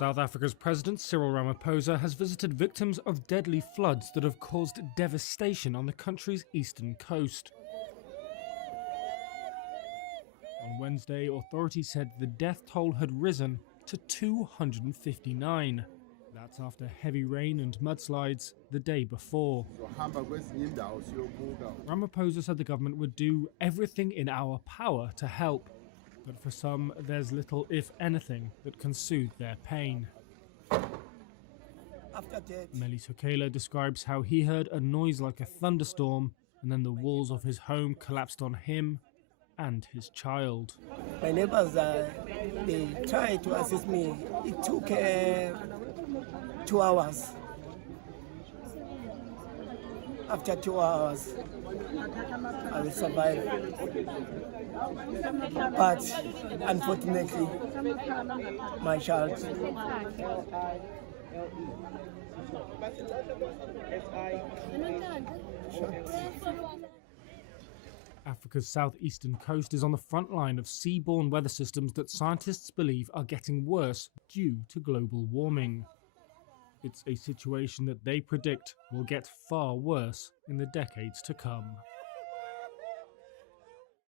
South Africa's President Cyril Ramaphosa has visited victims of deadly floods that have caused devastation on the country's eastern coast. On Wednesday, authorities said the death toll had risen to 259. That's after heavy rain and mudslides the day before. Ramaphosa said the government would do everything in our power to help, but for some, there's little, if anything, that can soothe their pain. Meli Sokela describes how he heard a noise like a thunderstorm, and then the walls of his home collapsed on him and his child. My neighbors, they tried to assist me. It took 2 hours. After 2 hours, I will survive. But unfortunately, my child. Africa's southeastern coast is on the front line of seaborne weather systems that scientists believe are getting worse due to global warming. It's a situation that they predict will get far worse in the decades to come.